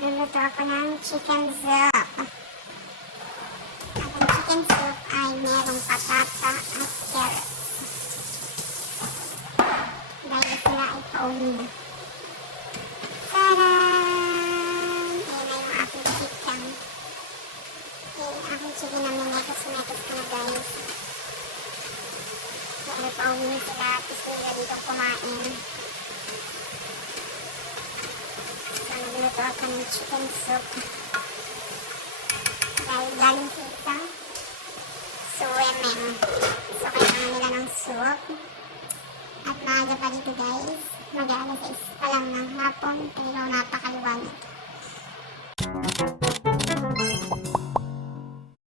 Magluluto ako ng chicken soup. At ang chicken soup ay merong patata at carrots. Dahil sila ay pauwi na. Taran! Ayan na yung aking chicken. Ayan yung aking chicken na minekos-mekos ko na guys. Pero pauwi na sila at sila dito kumain. Nagluto ako ng chicken soup dahil galing sa isang swimming. So kailangan nila ng soup at maaga pa dito guys, mag-aalas 6 pa lang ng hapon pero napakaliwanag.